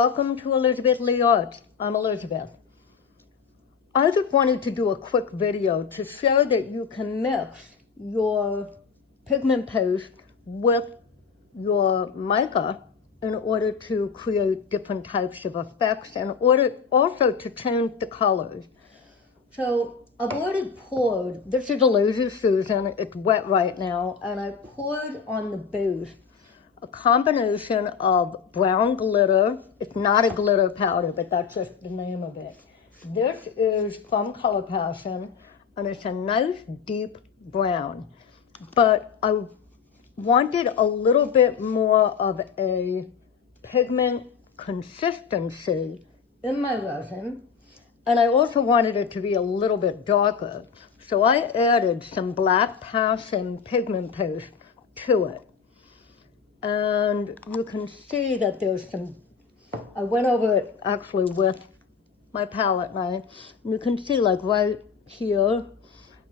welcome to Elizabeth Lee Arts. I'm Elizabeth. I just wanted to do a quick video to show that you can mix your pigment paste with your mica in order to create different types of effects and order also to change the colors. So I've already poured, this is a Lazy Susan, it's wet right now, and I poured on the base a combination of brown glitter. It's not a glitter powder, but that's just the name of it. This is from Color Passion, and it's a nice deep brown. But I wanted a little bit more of a pigment consistency in my resin, and I also wanted it to be a little bit darker. So I added some Black Passion pigment paste to it. And you can see that there's some, I went over it actually with my palette knife, and you can see like right here,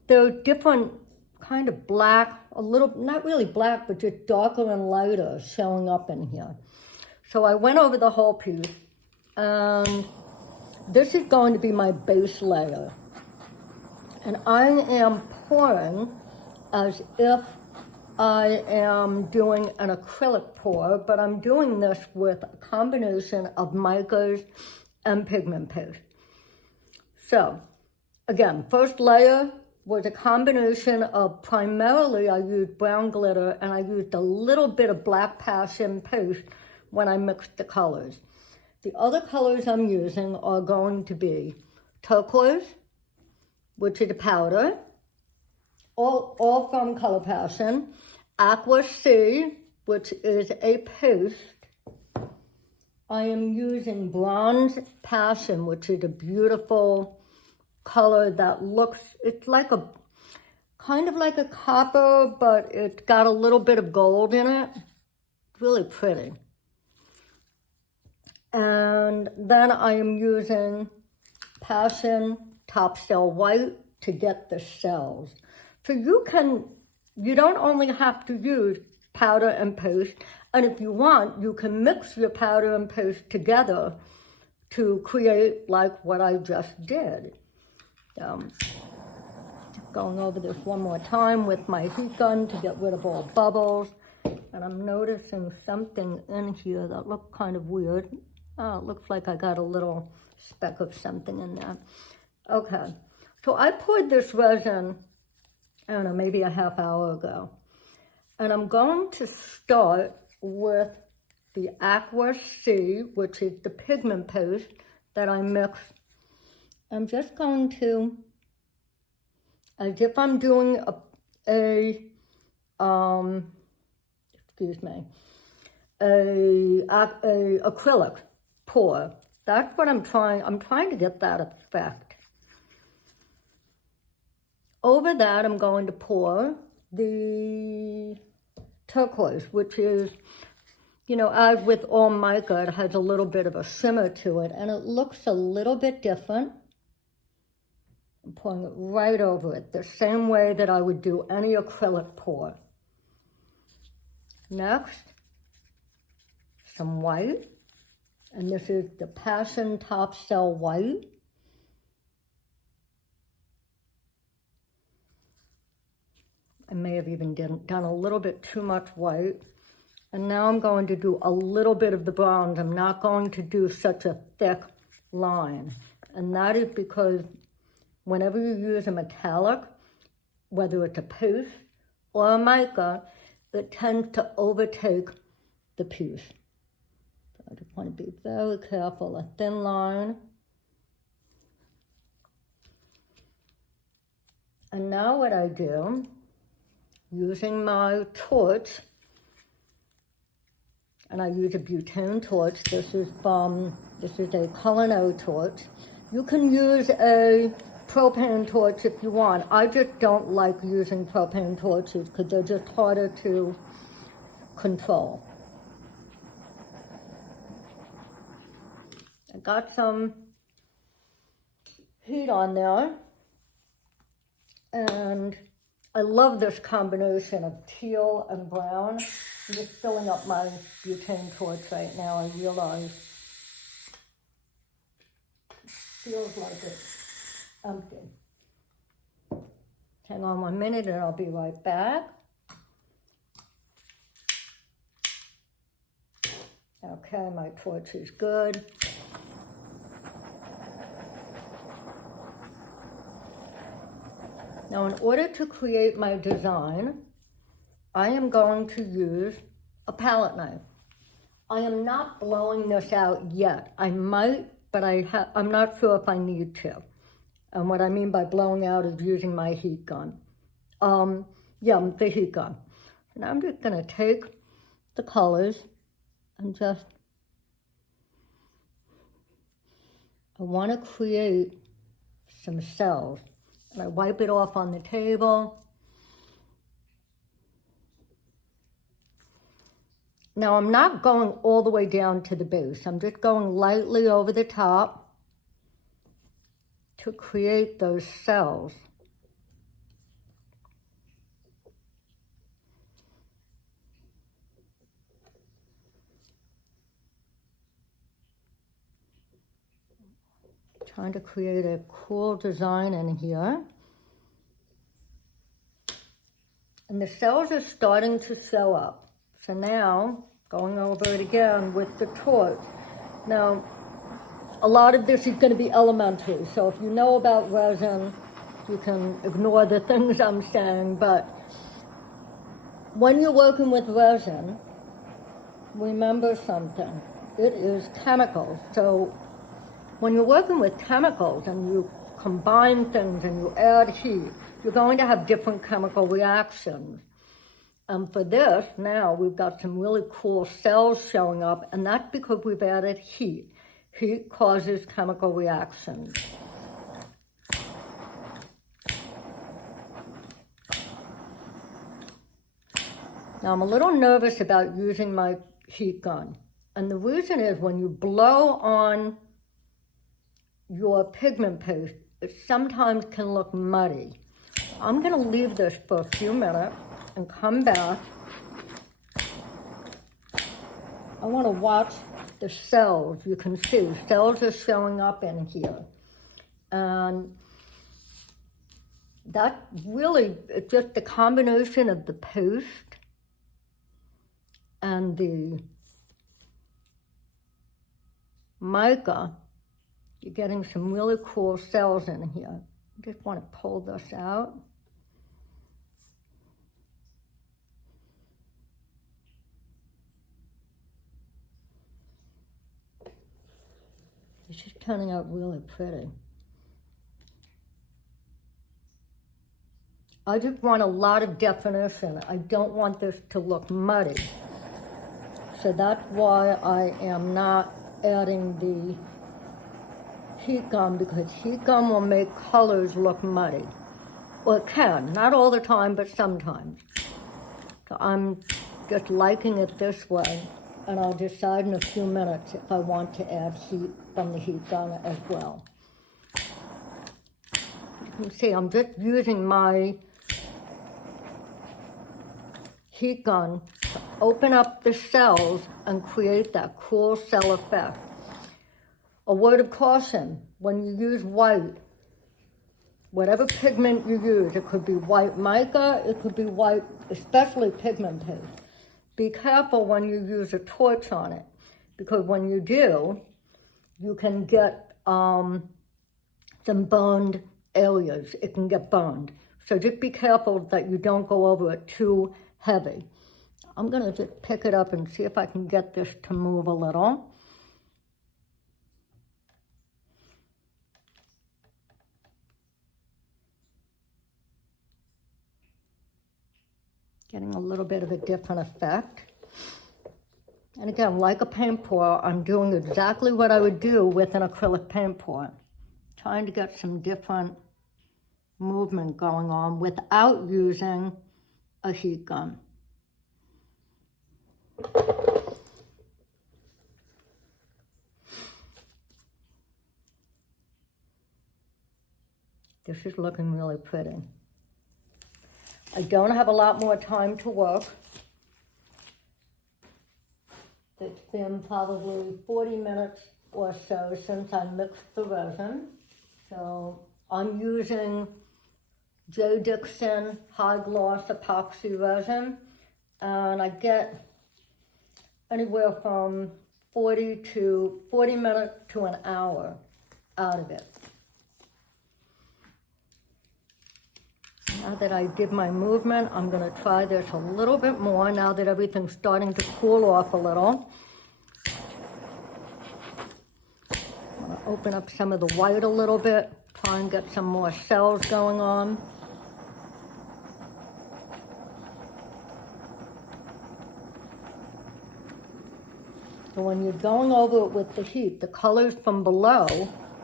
there are different kind of black, a little, not really black, but just darker and lighter showing up in here. So I went over the whole piece, and this is going to be my base layer. And I am pouring as if I am doing an acrylic pour, but I'm doing this with a combination of micas and pigment paste. So, again, first layer was a combination of, primarily I used brown glitter, and I used a little bit of Black Passion paste when I mixed the colors. The other colors I'm using are going to be turquoise, which is a powder, all from Color Passion, Aqua Paste, which is a paste. I am using Bronze Passion, which is a beautiful color that looks, it's like a, kind of like a copper, but it's got a little bit of gold in it. It's really pretty. And then I am using Passion Top Cell White to get the cells. So you don't only have to use powder and paste, and if you want, you can mix your powder and paste together to create like what I just did. Going over this one more time with my heat gun to get rid of all bubbles, and I'm noticing something in here that looked kind of weird. Oh, it looks like I got a little speck of something in there. Okay, so I poured this resin, I don't know, maybe a half hour ago. And I'm going to start with the Aqua Paste, which is the pigment paste that I mixed. I'm just going to, as if I'm doing a acrylic pour. That's what I'm trying to get that effect. Over that, I'm going to pour the turquoise, which is, you know, as with all mica, it has a little bit of a shimmer to it, and it looks a little bit different. I'm pouring it right over it, the same way that I would do any acrylic pour. Next, some white, and this is the Passion Top Cell White. I may have even done a little bit too much white. And now I'm going to do a little bit of the bronze. I'm not going to do such a thick line. And that is because whenever you use a metallic, whether it's a paste or a mica, it tends to overtake the piece. So I just want to be very careful, a thin line. And now what I do, using my torch, and I use a Butane Torch. This is a culinary torch. You can use a propane torch if you want. I just don't like using propane torches because they're just harder to control. I got some heat on there, and I love this combination of teal and brown. I'm just filling up my Butane Torch right now. I realize feels like it's empty. Hang on 1 minute and I'll be right back. Okay, my torch is good. Now, in order to create my design, I am going to use a palette knife. I am not blowing this out yet. I might, but I'm not sure if I need to. And what I mean by blowing out is using my heat gun. The heat gun. And I'm just gonna take the colors and just, I wanna create some cells. And I wipe it off on the table. Now I'm not going all the way down to the base. I'm just going lightly over the top to create those cells. Trying to create a cool design in here. And the cells are starting to show up. So now, going over it again with the torch. Now, a lot of this is going to be elementary. So if you know about resin, you can ignore the things I'm saying. But when you're working with resin, remember something. It is chemicals. So when you're working with chemicals and you combine things and you add heat, you're going to have different chemical reactions. And for this, now we've got some really cool cells showing up, and that's because we've added heat. Heat causes chemical reactions. Now I'm a little nervous about using my heat gun. And the reason is when you blow on your pigment paste, it sometimes can look muddy. I'm gonna leave this for a few minutes and come back. I wanna watch the cells. You can see cells are showing up in here. And that really, it's just the combination of the paste and the mica. You're getting some really cool cells in here. I just want to pull this out. It's just turning out really pretty. I just want a lot of definition. I don't want this to look muddy. So that's why I am not adding the heat gun, because heat gun will make colors look muddy. Well, it can, not all the time, but sometimes. So I'm just liking it this way, and I'll decide in a few minutes if I want to add heat from the heat gun as well. You can see I'm just using my heat gun to open up the cells and create that cool cell effect. A word of caution, when you use white, whatever pigment you use, it could be white mica, it could be white, especially pigment paste. Be careful when you use a torch on it, because when you do, you can get some burned areas. It can get burned. So just be careful that you don't go over it too heavy. I'm gonna just pick it up and see if I can get this to move a little. Getting a little bit of a different effect. And again, like a paint pour, I'm doing exactly what I would do with an acrylic paint pour. Trying to get some different movement going on without using a heat gun. This is looking really pretty. I don't have a lot more time to work. It's been probably 40 minutes or so since I mixed the resin. So I'm using JDiction high gloss epoxy resin, and I get anywhere from 40 minutes to an hour out of it. Now that I did my movement, I'm going to try this a little bit more now that everything's starting to cool off a little. I'm going to open up some of the white a little bit, try and get some more cells going on. So when you're going over it with the heat, the colors from below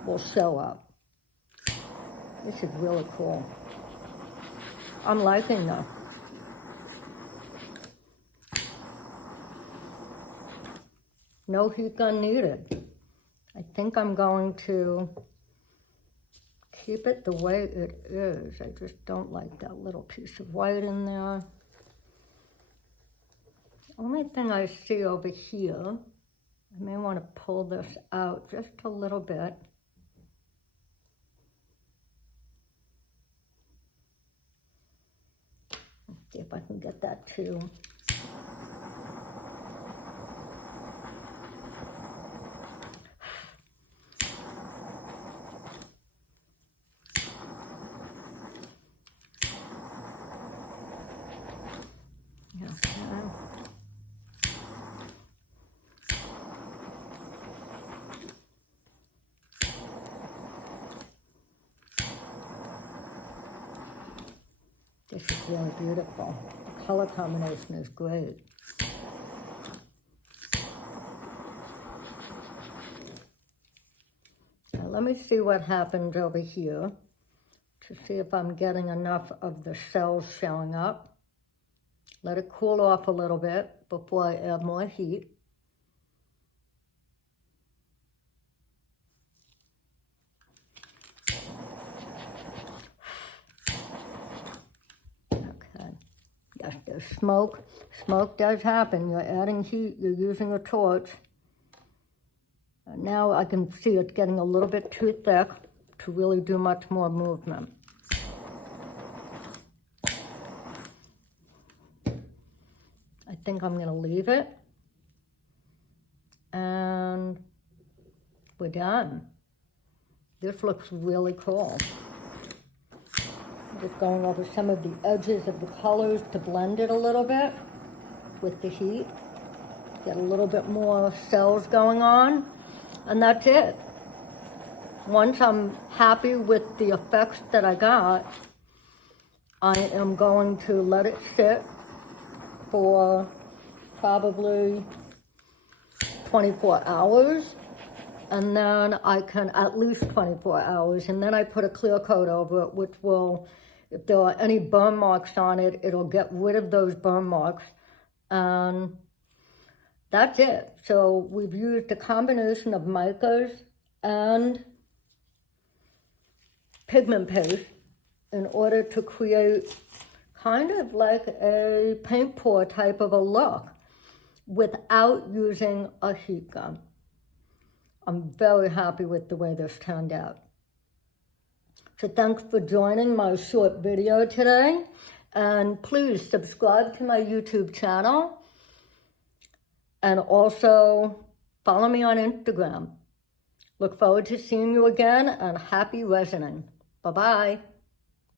will show up. This is really cool. I'm liking that. No heat gun needed. I think I'm going to keep it the way it is. I just don't like that little piece of white in there. The only thing I see over here, I may want to pull this out just a little bit. See if I can get that too. This is really beautiful. The color combination is great. Now let me see what happens over here to see if I'm getting enough of the cells showing up. Let it cool off a little bit before I add more heat. Yes, there's smoke. Smoke does happen. You're adding heat, you're using a torch. And now I can see it's getting a little bit too thick to really do much more movement. I think I'm going to leave it. And we're done. This looks really cool. Just going over some of the edges of the colors to blend it a little bit with the heat. Get a little bit more cells going on, and that's it. Once I'm happy with the effects that I got, I am going to let it sit for probably 24 hours. And then I can, at least 24 hours, and then I put a clear coat over it, which will, if there are any burn marks on it, it'll get rid of those burn marks. And that's it. So we've used a combination of micas and pigment paste in order to create kind of like a paint pour type of a look without using a heat gun. I'm very happy with the way this turned out. So thanks for joining my short video today. And please subscribe to my YouTube channel. And also follow me on Instagram. Look forward to seeing you again, and happy resining. Bye-bye.